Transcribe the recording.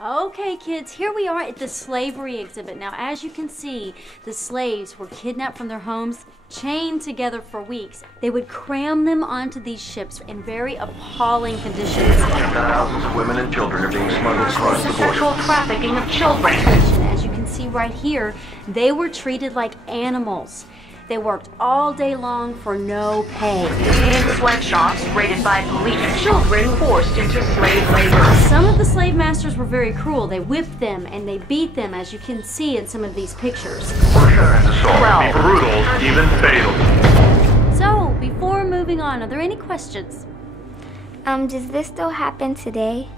Okay, kids, here we are at the slavery exhibit. Now, as you can see, the slaves were kidnapped from their homes, chained together for weeks. They would cram them onto these ships in very appalling conditions. Thousands of women and children are being smuggled across the border. Sexual trafficking of children. As you can see right here, they were treated like animals. They worked all day long for no pay. In sweatshops raided by police, children forced into slave labor. Some of the slave masters were very cruel. They whipped them and they beat them, as you can see in some of these pictures. Parent assault can be brutal, even fatal. So, before moving on, are there any questions? Does this still happen today?